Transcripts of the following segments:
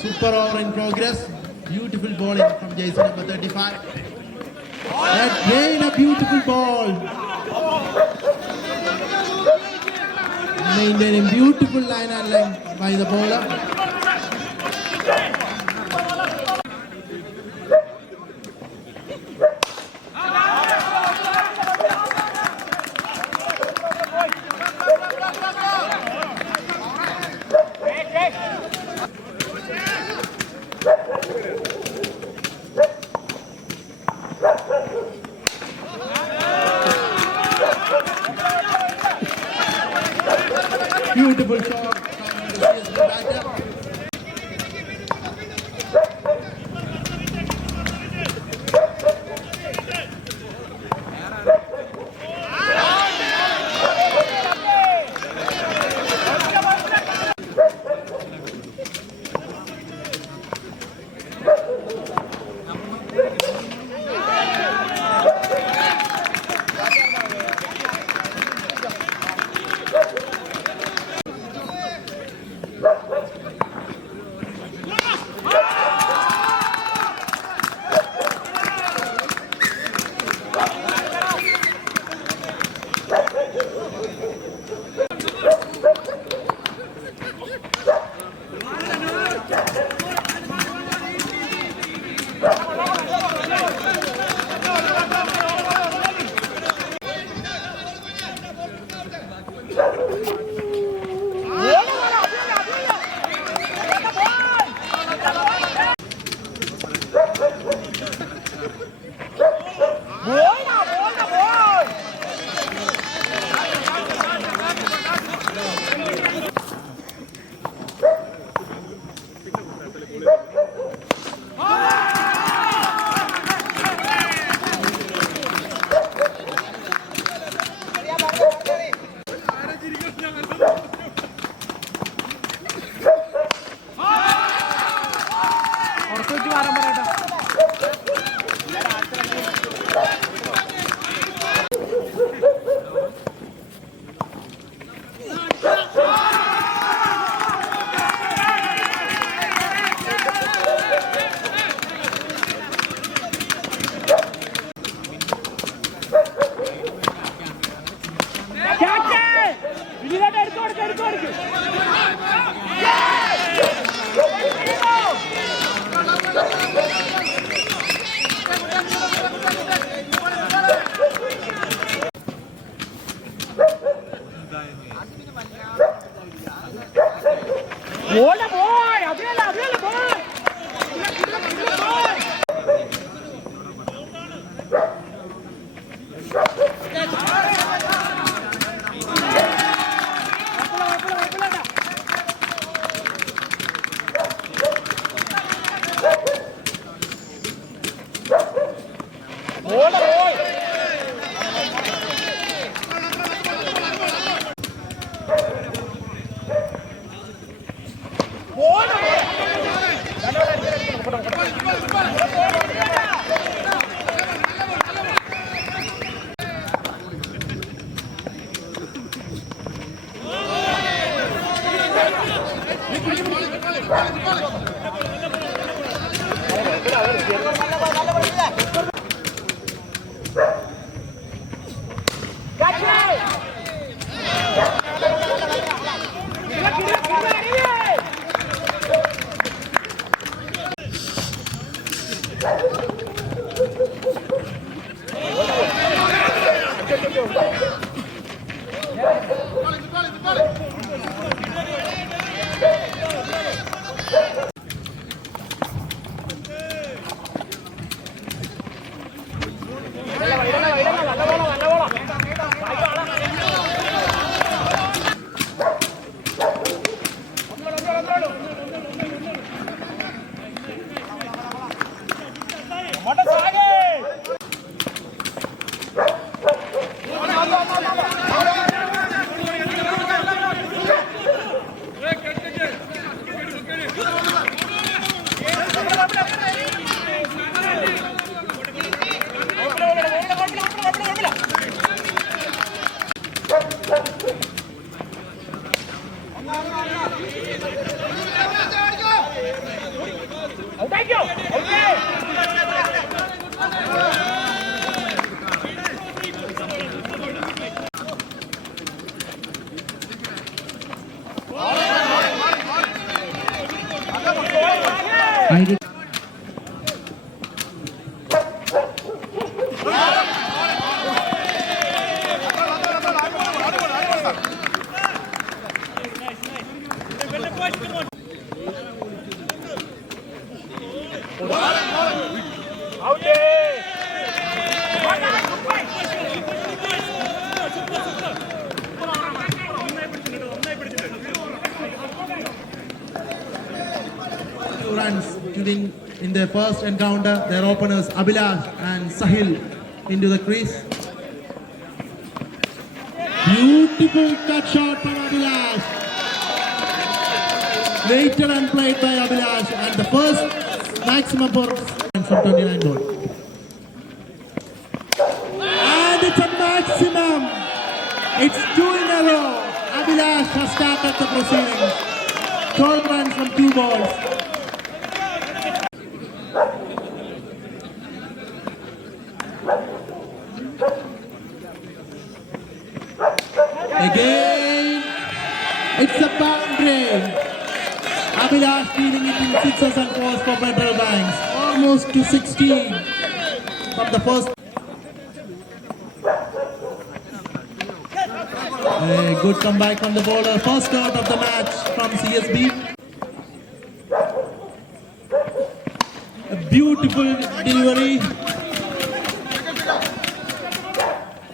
super over in progress. Beautiful bowling from Jason number 35. Again a beautiful ball. Maintaining beautiful line and length by the bowler. Beautiful shot from the CSK batter. I did. Runs to win in their first encounter. Their openers Abhilash and Sahil into the crease. Beautiful cut shot from Abhilash. Waited and played by Abhilash, and the first maximum for 29 ball. And it's a maximum. It's 2 in a row. Abhilash has started the proceedings. 12 runs from 2 balls. Again, it's a boundary. Abhilash dealing it in 6s and 4s for Federal Banks. Almost to 16 from the first. A good comeback from the bowler. First out of the match from CSB. A beautiful delivery.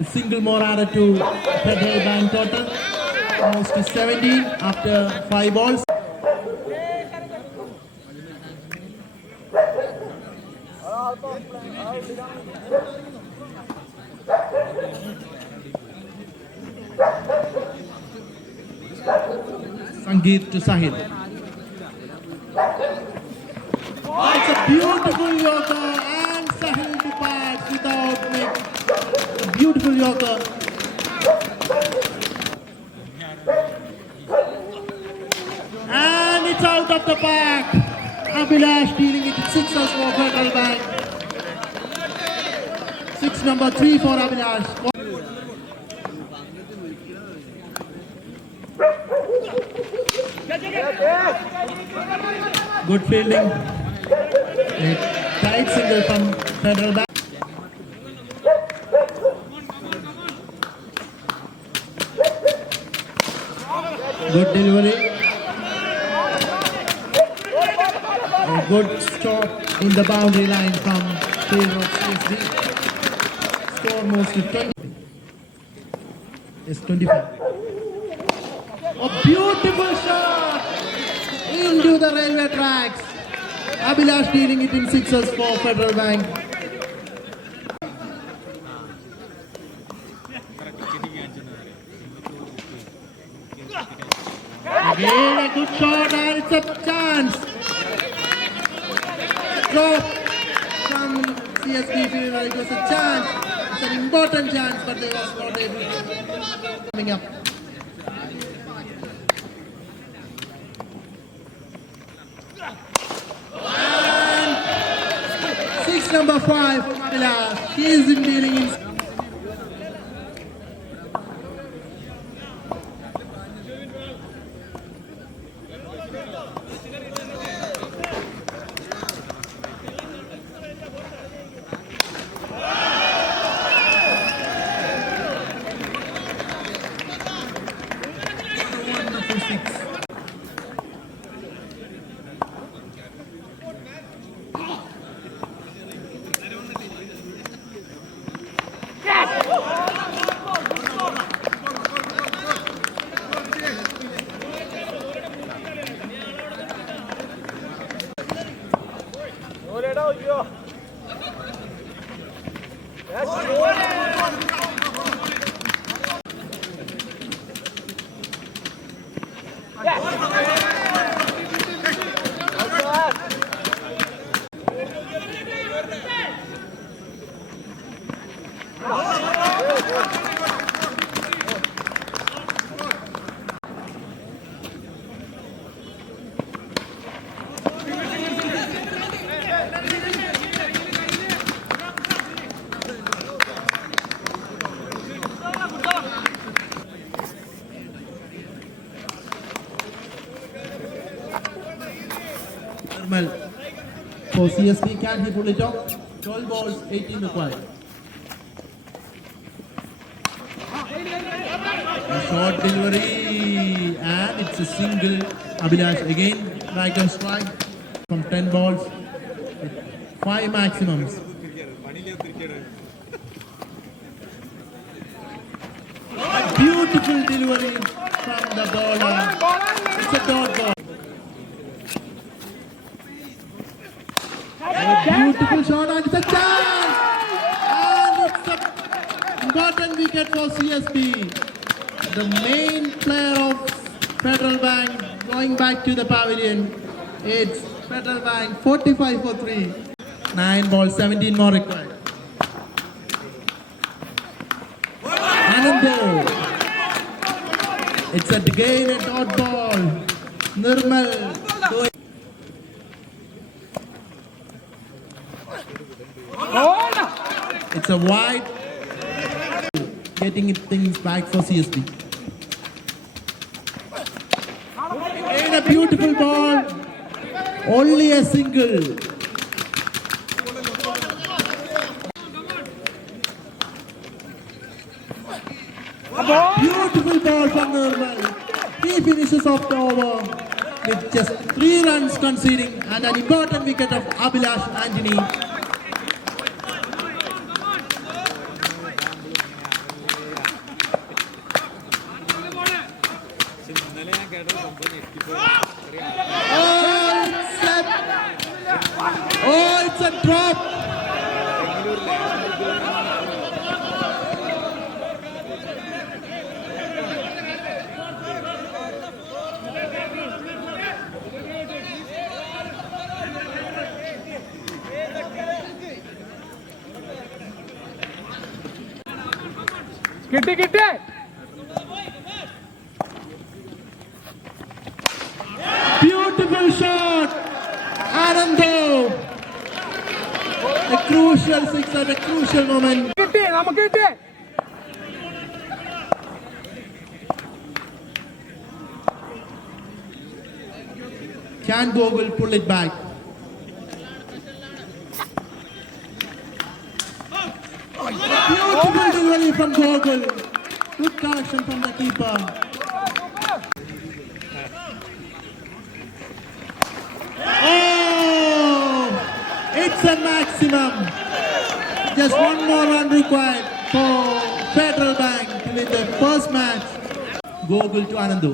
A single more added to Federal Bank total. Almost to 17 after 5 balls. Sangeet to Sahil. It's a beautiful yorker, and Sahil departs without make. A beautiful yorker. And it's out of the park. Abhilash dealing it in 6s for Federal Bank. 6 number 3 for Abhilash. Good fielding. A tight single from Federal Bank. Good delivery. A good stop in the boundary line from field of CSD. Score moves to 20. It's 25. A beautiful shot into the railway tracks. Abhilash dealing it in 6s for Federal Bank. Again a good shot, and it's a chance. Drop from CSB field. It was a chance. It's an important chance, but they was not able to. Coming up. And 6 number 5 for Abhilash. He is in dealing in. for CSP. Can he pull it off? 12 balls, 18 required. A short delivery and it's a single. Abhilash again right on strike from 10 balls. 5 maximums. A beautiful delivery from the bowler. It's a dot ball. A beautiful shot and it's a chance! And it's an important wicket for CSP. The main player of Federal Bank going back to the pavilion. It's Federal Bank 45 for 3. 9 balls, 17 more required. Anand. It's again a dot ball. Nirmal going. It's a wide. Getting things back for CSP. Again a beautiful ball. Only a single. Beautiful ball from Nirmal. He finishes off the over with just 3 runs conceding and an important wicket of Abhilash Anthony. Oh, it's a drop. Get it. Beautiful shot. Anand. A crucial six at a crucial moment. Get it. Can Gogol pull it back? Beautiful delivery from Gogol. Good connection from the keeper. Oh! It's a maximum. Just one more run required for Federal Bank to win the first match. Gogol to Anand.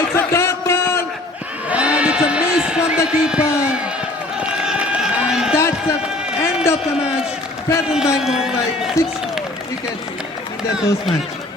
It's a dot ball and it's a miss from the keeper. And that's the end of the match. Federal Bank won by 6 wickets in their first match.